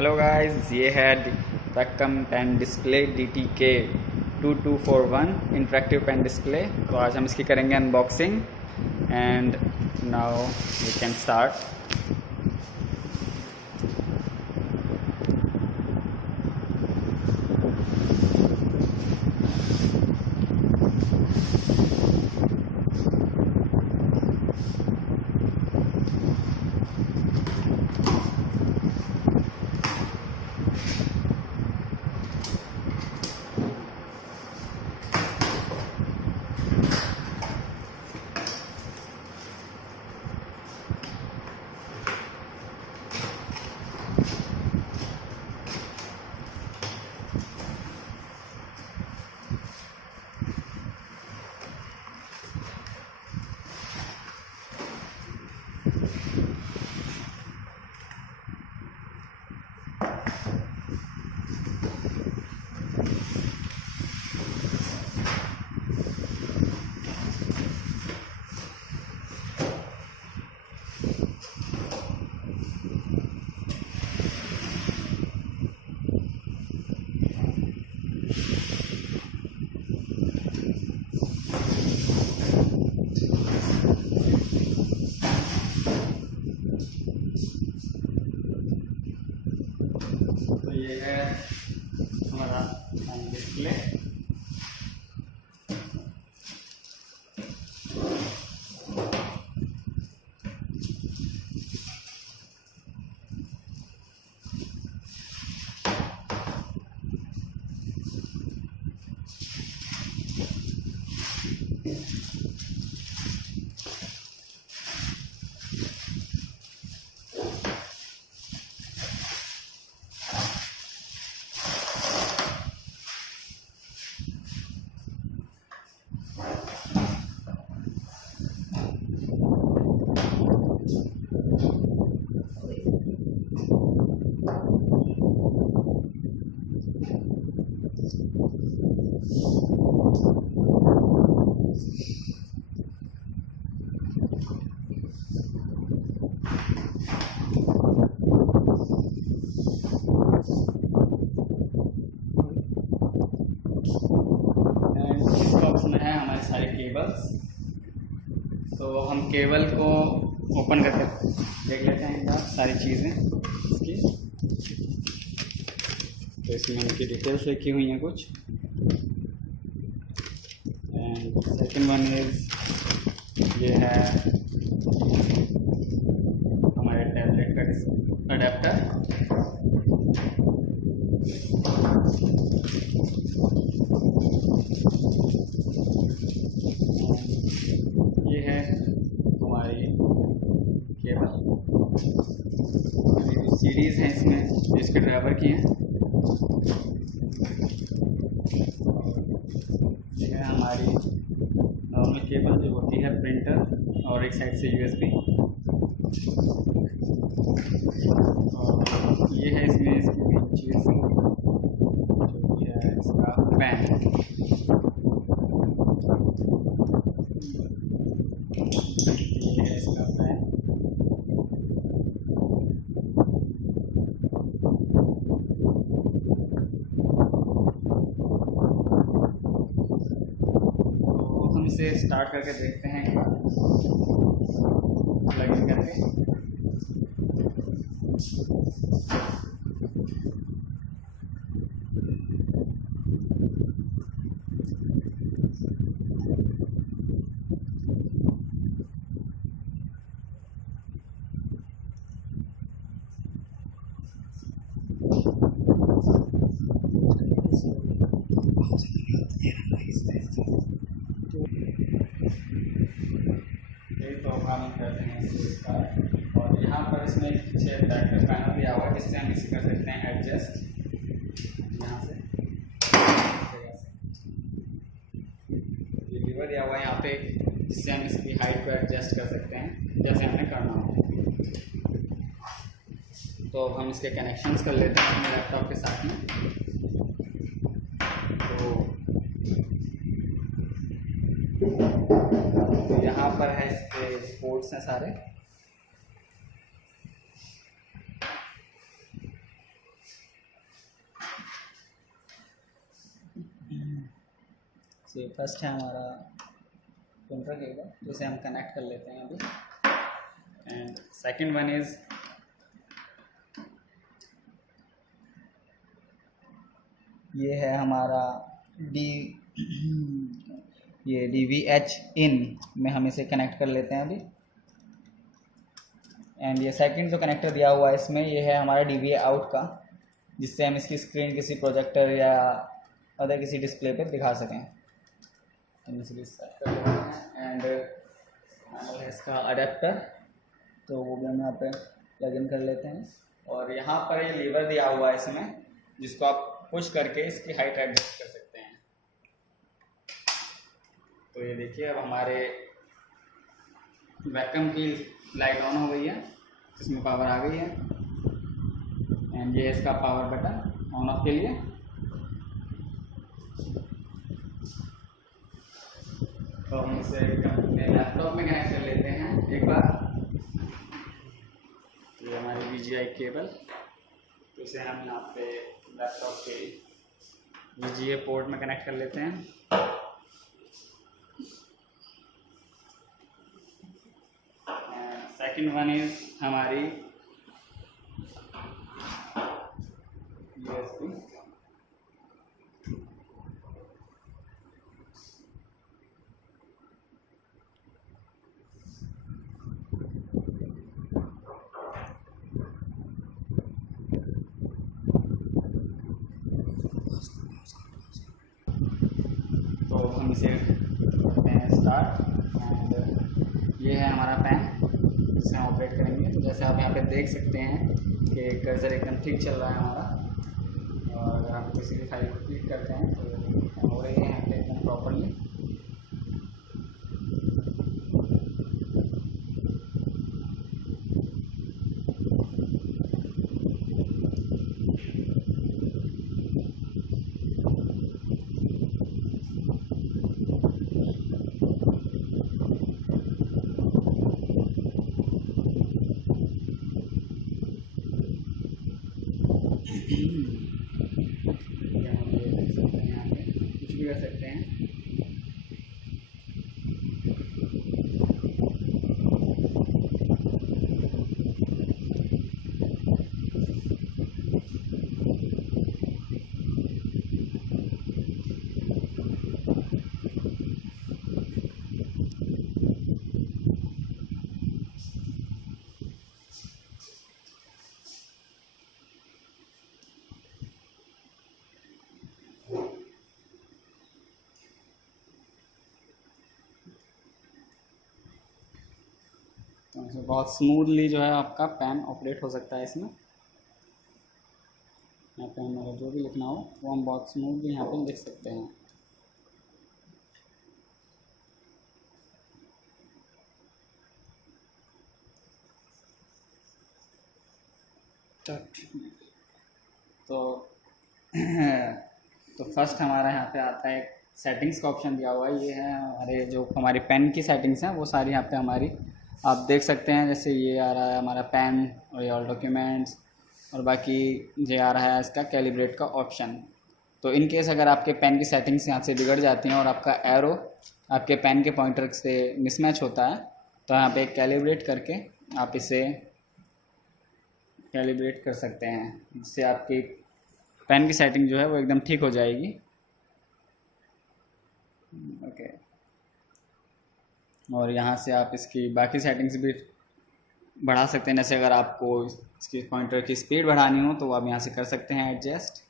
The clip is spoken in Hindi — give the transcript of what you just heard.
हेलो गाइस, ये है Wacom pen display DTK 2241 interactive pen display. तो आज हम इसकी करेंगे unboxing and now we can start. तो ये है हमारा पेन डिस्प्ले। इस बॉक्स में है हमारे सारे केबल्स। तो हम केबल को ओपन करके देख लेते हैं एक बार सारी चीज़ें इसकी। तो इसमें इनकी डिटेल्स लिखी हुई हैं कुछ। एंड सेकंड वन इज ये है हमारे टैबलेट का अडेप्टर। ये है हमारी केबल। सीरीज़ है इसमें जिसके ड्राइवर की हैं। ये है हमारी नॉर्मल केबल जो होती है प्रिंटर, और एक साइड से USB। और ये है इसमें इसकी मेन चीज़ जो कि है इसका पेन। ये है इसका पेन। तो हम इसे स्टार्ट करके देखते हैं एक बार प्लग इन करके। तो हम करते हैं इसका। और यहाँ पर इसमें एक पीछे बैटरी पैनल दिया हुआ है जिससे हम इसे कर सकते हैं एडजस्ट यहाँ से। ये लीवर दिया हुआ है यहाँ पे जिससे हम इसकी हाइट को एडजस्ट कर सकते हैं जैसे हमें करना हो। तो अब हम इसके कनेक्शंस कर लेते हैं अपने लैपटॉप के साथ में। तो यहाँ पर है इसके पोर्ट्स हैं सारे। तो फर्स्ट है हमारा प्रिंटर केबल, तो इसे हम कनेक्ट कर लेते हैं अभी। एंड सेकंड वन इज़ ये है हमारा ये DVH इन में हम इसे कनेक्ट कर लेते हैं अभी। एंड ये सेकंड जो कनेक्टर दिया हुआ है इसमें, ये है हमारा DVA आउट का, जिससे हम इसकी स्क्रीन किसी प्रोजेक्टर या अदर किसी डिस्प्ले पर दिखा सकें। हम इसे सेट कर लेते हैं। एंड है इसका अडेप्टर, तो वो भी हम यहाँ पे प्लग इन कर लेते हैं। और यहाँ पर ये लीवर दिया हुआ है इसमें, जिसको आप पुश करके इसकी हाइट एडजस्ट कर सकते हैं। तो ये देखिए अब हमारे वैक्यूम की लाइट ऑन हो गई है, इसमें पावर आ गई है। एंड ये इसका पावर बटन ऑन ऑफ के लिए। तो हम इसे अपने लैपटॉप में कनेक्ट कर लेते हैं एक बार। ये हमारी VGA केबल, तो इसे हम यहाँ पे लैपटॉप के VGA पोर्ट में कनेक्ट कर लेते हैं। सेकंड वन इज हमारी USB। तो हम इसे करते हैं स्टार्ट। एंड ये है हमारा पैन, जिसे हम ऑपरेट करेंगे। तो जैसे आप यहाँ पे देख सकते हैं कि कर्सर एकदम ठीक चल रहा है हमारा। और अगर हम किसी भी फाइल को क्लिक करते हैं तो हो रही है यहाँ पे एकदम प्रॉपरली। या हम ये देख सकते हैं, यहाँ पे कुछ भी कर सकते हैं। तो बहुत स्मूथली जो है आपका पेन ऑपरेट हो सकता है इसमें। यहाँ पे हमें जो भी लिखना हो वो हम बहुत स्मूथली यहाँ पे लिख सकते हैं। तो फर्स्ट हमारा यहाँ पे आता है सेटिंग्स का ऑप्शन दिया हुआ है। ये है हमारे जो हमारी पेन की सेटिंग्स हैं वो सारी यहाँ पे हमारी आप देख सकते हैं। जैसे ये आ रहा है हमारा पेन और ये ऑल डॉक्यूमेंट्स, और बाकी ये आ रहा है इसका कैलिब्रेट का ऑप्शन। तो इन केस अगर आपके पेन की सेटिंग्स यहाँ से बिगड़ जाती हैं और आपका एरो आपके पेन के पॉइंटर से मिसमैच होता है, तो यहाँ पे कैलिब्रेट करके आप इसे कैलिब्रेट कर सकते हैं, जिससे आपकी पेन की सेटिंग जो है वो एकदम ठीक हो जाएगी। ओके। और यहाँ से आप इसकी बाकी सेटिंग्स भी बढ़ा सकते हैं। जैसे अगर आपको इसकी पॉइंटर की स्पीड बढ़ानी हो तो आप यहाँ से कर सकते हैं एडजस्ट।